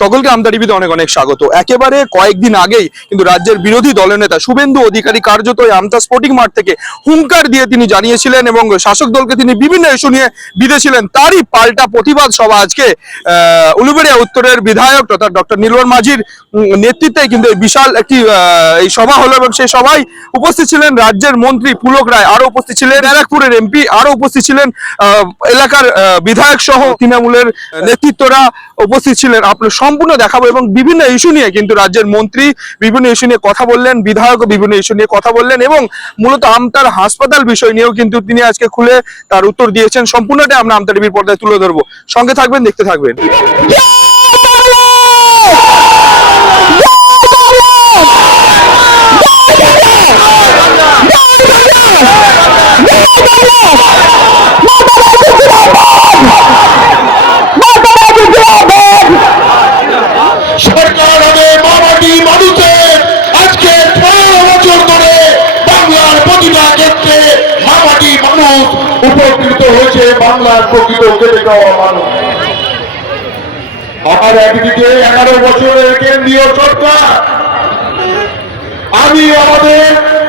সকলকে আমতা টিভিতে অনেক অনেক স্বাগত। একেবারে কয়েকদিন আগেই কিন্তু রাজ্যের বিরোধী দলনেতা শুভেন্দু অধিকারী কার্যত আমতা স্পোর্টিং মাঠ থেকে হুঙ্কার দিয়ে তিনি জানিয়েছিলেন এবং শাসক দলকে তিনি বিভিন্ন ইস্যু নিয়ে বিঁধেছিলেন। তারই পাল্টা প্রতিবাদ সভা আজকে উলুবেড়িয়া উত্তরের বিধায়ক তথা ডক্টর নীলবন মাঝির নেতৃত্বে কিন্তু বিশাল একটি এই সভা হলো এবং সেই সভায় উপস্থিত ছিলেন রাজ্যের মন্ত্রী পুলক রায়, আরো উপস্থিত ছিলেন ব্যারাকপুরের এমপি, আরো উপস্থিত ছিলেন এলাকার বিধায়ক সহ তৃণমূলের নেতৃত্বরা উপস্থিত ছিলেন। আপনার সম্পূর্ণ দেখাবো এবং বিভিন্ন ইস্যু নিয়ে কিন্তু রাজ্যের মন্ত্রী বিভিন্ন ইস্যু নিয়ে কথা বললেন, বিধায়ক বিভিন্ন ইস্যু নিয়ে কথা বললেন এবং মূলত আমতার হাসপাতাল বিষয় নিয়েও কিন্তু তিনি আজকে খুলে তার উত্তর দিয়েছেন। সম্পূর্ণটা আমরা আমতা টিভির পর্দায় তুলে ধরবো, সঙ্গে থাকবেন, দেখতে থাকবেন। উপকৃত হয়েছে বাংলার প্রকৃত কেটে যাওয়া মানুষ। আর একদিকে 11 বছরের কেন্দ্রীয় সরকার, আমি আমাদের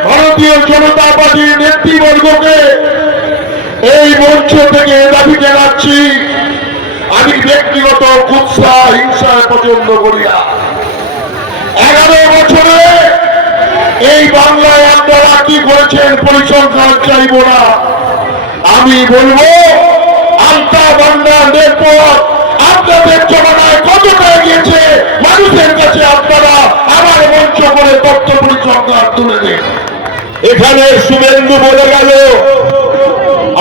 ভারতীয় জনতা পার্টির নেতৃবর্গকে এই মঞ্চ থেকে দাবি জানাচ্ছি, আমি ব্যক্তিগত কুৎসা হিংসায় পছন্দ করি না। 11 বছরে এই বাংলায় আপনারা কি করেছেন পরিসংখ্যান চাইব না। আমি বলবো আমতা বাংলা নেটওয়ার্ক আপনাদের জমানায় কতটা গিয়েছে মানুষের কাছে, আপনারা আমার মঞ্চ করে তথ্য পরিসংখ্যান তুলে দেন। এখানে শুভেন্দু বলে গেল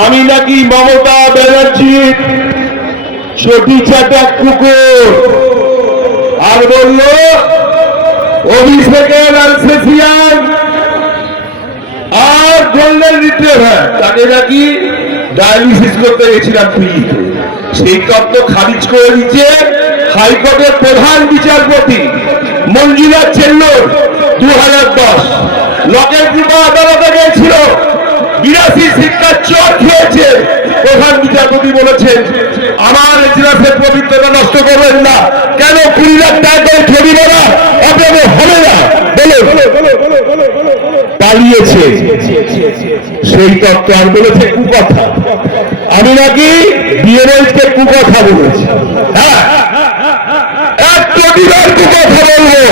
আমি নাকি মমতা ব্যানার্জির ছোটি চাটা কুকুর, আর বলল অভিষেকের আলসেসিয়ান আর গোল্ডেন রিট্রিভার তাকে নাকি ডায়ালিসিস করতে গেছিলাম ফ্রিতে। সেই তত্ত্ব খারিজ করে দিচ্ছে হাইকোর্টের প্রধান বিচারপতি মঞ্জুলা চেল্লোর 2010। লকের কৃপা আদালতে গিয়েছিল, 82 শিক্ষার চট খেয়েছে। প্রধান বিচারপতি বলেছেন আমার এজলাসের পবিত্রতা নষ্ট করবেন না। কেন 20 লাখ টাকা করে ছবি না আপনাদের হবে না বলে পালিয়েছে। সেই তত্ত্ব আর বলেছে কুকথা, আমি নাকি বিএনএলকে কুকথা বলেছি। হ্যাঁ, এক কোটিবার কুকথা বলবো।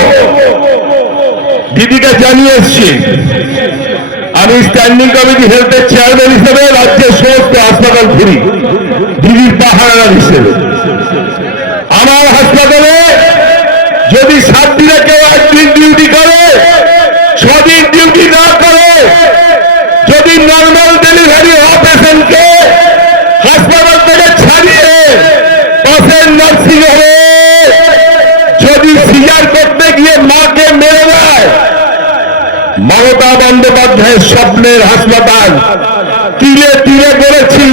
দিদিকে জানিয়ে এসছি আমি স্ট্যান্ডিং কমিটি হেলথের চেয়ারম্যান হিসেবে রাজ্যের সমস্ত হাসপাতাল ঘুরি, দিদির পাহারাদার হিসেবে। আমার হাসপাতালে যদি 7 দিনে কেউ 1 দিন ডিউটি করে, 6 দিন ডিউটি না করে, যদি নর্মাল ডেলিভারি হওয়া পেশেন্টকে হাসপাতাল থেকে ছাড়িয়ে পাশের নার্সিং হোমে যদি সিজার করতে গিয়ে মাকে মেরে দেয়, মমতা বন্দ্যোপাধ্যায়ের স্বপ্নের হাসপাতাল তিলে তিলে বলেছি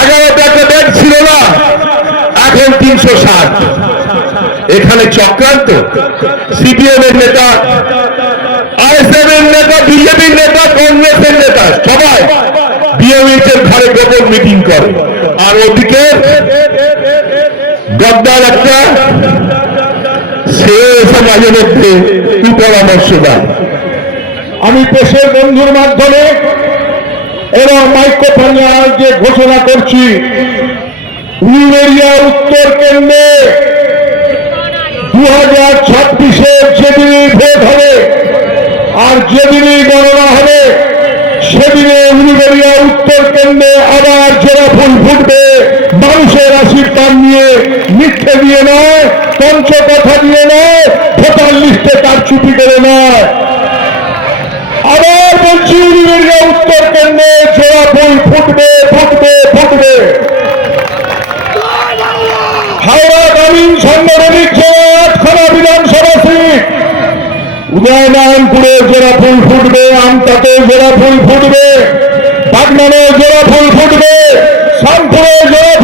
11টাকে বেড ছিল না, এখন 360। এখানে চক্রান্ত সিপিএম এর নেতা, আইএসএফ এর নেতা, বিজেপির নেতা, কংগ্রেসের নেতা সবাই বিএমএইচ এর ঘরে গোপন মিটিং করে, আর ওদিকে গদ্দার একটা সে এসে মাঝে মধ্যে কুপরামর্শ দেয়। আমি দেশের বন্ধুর মাধ্যমে এবং মাইক্রোফোনে যে ঘোষণা করছি, উলুবেড়িয়া উত্তর কেন্দ্রে 2026-এর যেদিনই ভোট হবে আর যেদিনই গণনা হবে, সেদিনে উলুবেড়িয়া উত্তর কেন্দ্রে আবার জোড়া ফুল ফুটবে। মানুষের আশীর্বাদ নিয়ে, মিথ্যে দিয়ে নয়, পঞ্চকথা দিয়ে নয়, ভোটার লিস্টে কারচুপি করে নয়। আবার বলছি উলুবেড়িয়া উত্তর কেন্দ্রে জোড়া ফুল ফুটবে, ফুটবে, ফুটবে। হাওড়া গ্রামীণ সাংগঠনিক জেলা 8খানা বিধানসভা সিট, উদয়নারায়ণপুরে জোড়া ফুল ফুটবে, আমতাতে জোড়া ফুল ফুটবে, বাগনানে জোড়া ফুল ফুটবে, শামপুরে জোড়া